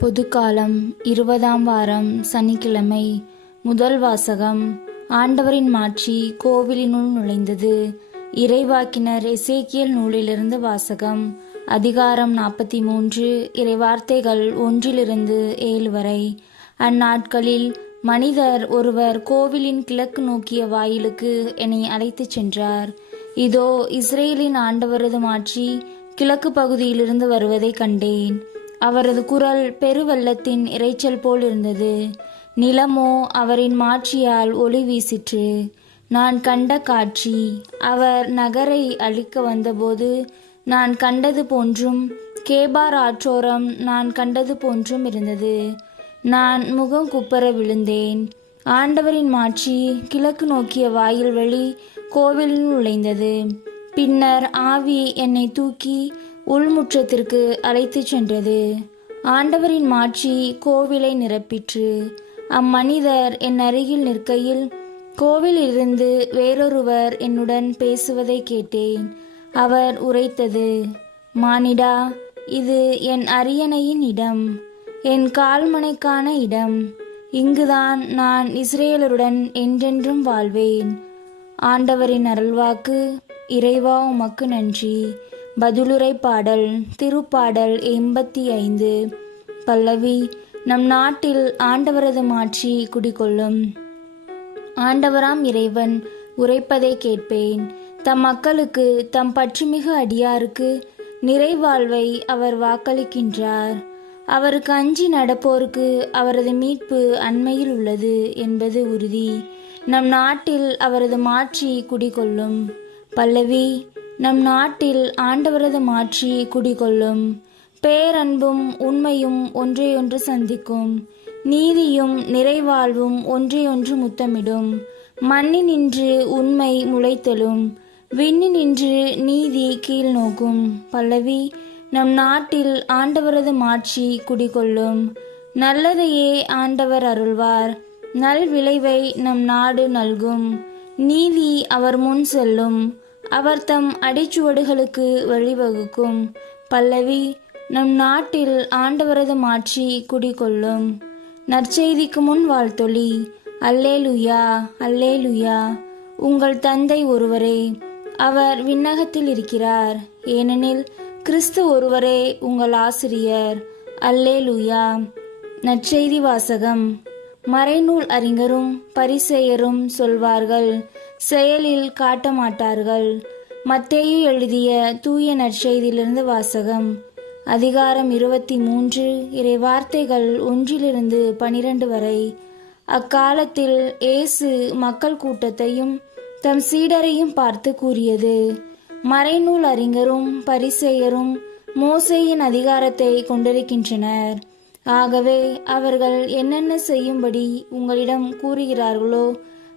பொதுக்காலம் 20ஆம் வாரம் சனிக்கிழமை. முதல் வாசகம். ஆண்டவரின் மாட்சி கோவிலினுள் நுழைந்தது. இறைவாக்கினர் எசேக்கியேல் நூலிலிருந்து வாசகம். அதிகாரம் 43. இறைவார்த்தைகள் 1-7 வரை. அந்நாட்களில் மனிதர் ஒருவர் கோவிலின் கிழக்கு நோக்கிய வாயிலுக்கு என்னை அழைத்துச் சென்றார். இதோ, இஸ்ரேலின் ஆண்டவரது மாட்சி கிழக்கு பகுதியிலிருந்து வருவதை கண்டேன். அவரது குரல் பெருவெள்ளத்தின் இரைச்சல் போல் இருந்தது. நிலமோ அவரின் மாட்சியால் ஒளி வீசிற்று. நான் கண்ட காட்சி, அவர் நகரை அழிக்க வந்தபோது நான் கண்டது போன்றும், கேபார் ஆற்றோரம் நான் கண்டது போன்றும் இருந்தது. நான் முகம் குப்பர விழுந்தேன். ஆண்டவரின் மாட்சி கிழக்கு நோக்கிய வாயில் வழி கோவிலில் நுழைந்தது. பின்னர் ஆவி என்னை தூக்கி உள்முற்றத்திற்கு அழைத்துச் சென்றது. ஆண்டவரின் மாட்சி கோவிலை நிரப்பிற்று. அம்மனிதர் என் அருகில் நிற்கையில் கோவிலிலிருந்து வேறொருவர் என்னுடன் பேசுவதை கேட்டேன். அவர் உரைத்தது: மானிடா, இது என் அரியணையின் இடம், என் கால்மனைக்கான இடம். இங்குதான் நான் இஸ்ரேலருடன் என்றென்றும் வாழ்வேன். ஆண்டவரின் அருள்வாக்கு. இறைவா, உமக்கு நன்றி. பதிலுரை பாடல். திருப்பாடல் 85. பல்லவி. நம் நாட்டில் ஆண்டவரது மாட்சி குடிகொள்ளும். ஆண்டவராம் இறைவன் உரைப்பதை கேட்பேன். தம் மக்களுக்கு, தம் பற்றுமிகு அடியாருக்கு நிறைவாழ்வை அவர் வாக்களிக்கின்றார். அவருக்கு அஞ்சி நடப்போருக்கு அவரது மீட்பு அண்மையில் உள்ளது என்பது உறுதி. நம் நாட்டில் அவரது மாட்சி குடிகொள்ளும். பல்லவி. நம் நாட்டில் ஆண்டவரது மாட்சி குடிகொள்ளும். பேரன்பும் உண்மையும் ஒன்றையொன்று சந்திக்கும். நீதியும் நிறைவாழ்வும் ஒன்றையொன்று முத்தமிடும். மண்ணினின்று உண்மை முளைத்தெழும். விண்ணினின்று நீதி கீழ் நோக்கும். பல்லவி. நம் நாட்டில் ஆண்டவரது மாட்சி குடிகொள்ளும். நல்லதையே ஆண்டவர் அருள்வார். நல் விளைவை நம் நாடு நல்கும். நீதி அவர் முன் செல்லும். அவர் தம் அடிச்சுவடுகளுக்கு வழிவகுக்கும். பல்லவி. நம் நாட்டில் ஆண்டவரது மாட்சி குடிகொள்ளும். நற்செய்திக்கு முன் வாழ்த்தொலி. அல்லேலுயா, அல்லேலுயா. உங்கள் தந்தை ஒருவரே, அவர் விண்ணகத்தில் இருக்கிறார். ஏனெனில் கிறிஸ்து ஒருவரே உங்கள் ஆசிரியர். அல்லேலுயா. நற்செய்தி வாசகம். மறைநூல் அறிஞரும் பரிசேயரும் சொல்வார்கள், செயலில் காட்ட மாட்டார்கள். மத்தேயு எழுதிய தூய நற்செய்தியிலிருந்து வாசகம். அதிகாரம் 23. இறைவார்த்தைகள் 1-12 வரை. அக்காலத்தில் இயேசு மக்கள் கூட்டத்தையும் தம் சீடரையும் பார்த்து கூறியது: மறைநூல் அறிஞரும் பரிசேயரும் மோசேயின் அதிகாரத்தை கொண்டிருக்கின்றனர். ஆகவே அவர்கள் என்னென்ன செய்யும்படி உங்களிடம் கூறுகிறார்களோ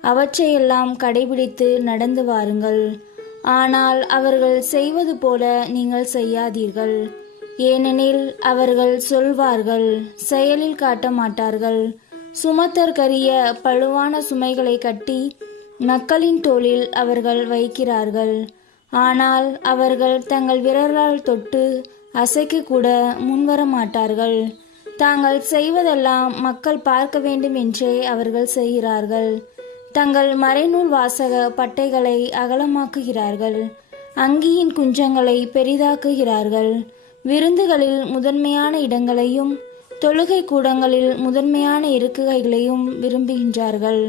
அவற்றையெல்லாம் கடைபிடித்து நடந்து வாருங்கள். ஆனால் அவர்கள் செய்வது போல நீங்கள் செய்யாதீர்கள். ஏனெனில் அவர்கள் சொல்வார்கள், செயலில் காட்ட மாட்டார்கள். சுமத்தற்கரிய பழுவான சுமைகளை கட்டி மக்களின் தோளில் அவர்கள் வைக்கிறார்கள். ஆனால் அவர்கள் தங்கள் விரலால் தொட்டு அசைக்க கூட முன்வர மாட்டார்கள். தாங்கள் செய்வதெல்லாம் மக்கள் பார்க்க வேண்டும் என்றே அவர்கள் செய்கிறார்கள். தங்கள் மறைநூல் வாசக பட்டைகளை அகலமாக்குகிறார்கள். அங்கியின் குஞ்சங்களை பெரிதாக்குகிறார்கள். விருந்துகளில் முதன்மையான இடங்களையும் தொழுகை கூடங்களில் முதன்மையான இருக்கைகளையும் விரும்புகின்றார்கள்.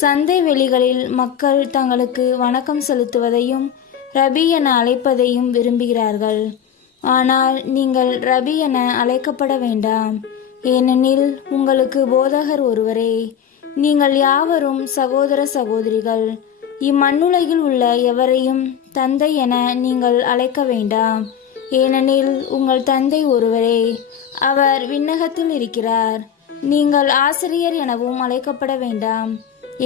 சந்தை வெளிகளில் மக்கள் தங்களுக்கு வணக்கம் செலுத்துவதையும் ரபி என அழைப்பதையும் விரும்புகிறார்கள். ஆனால் நீங்கள் ரபி என அழைக்கப்பட வேண்டாம், ஏனெனில் உங்களுக்கு போதகர் ஒருவரே. நீங்கள் யாவரும் சகோதர சகோதரிகள். இம்மண்ணுலகில் உள்ள எவரையும் தந்தை என நீங்கள் அழைக்க வேண்டாம், ஏனெனில் உங்கள் தந்தை ஒருவரே, அவர் விண்ணகத்தில் இருக்கிறார். நீங்கள் ஆசிரியர் எனவும் அழைக்கப்பட வேண்டாம்,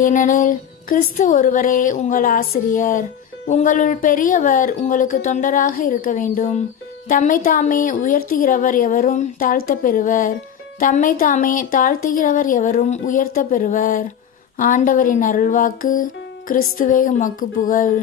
ஏனெனில் கிறிஸ்து ஒருவரே உங்கள் ஆசிரியர். உங்களுள் பெரியவர் உங்களுக்கு தொண்டராக இருக்க வேண்டும். தம்மை தாமே உயர்த்துகிறவர் எவரும் தாழ்த்த பெறுவர். தம்மை தாமே தாழ்த்துகிறவர் எவரும் உயர்த்த பெறுவர். ஆண்டவரின் அருள்வாக்கு. கிறிஸ்துவே உமக்கு புகழ்.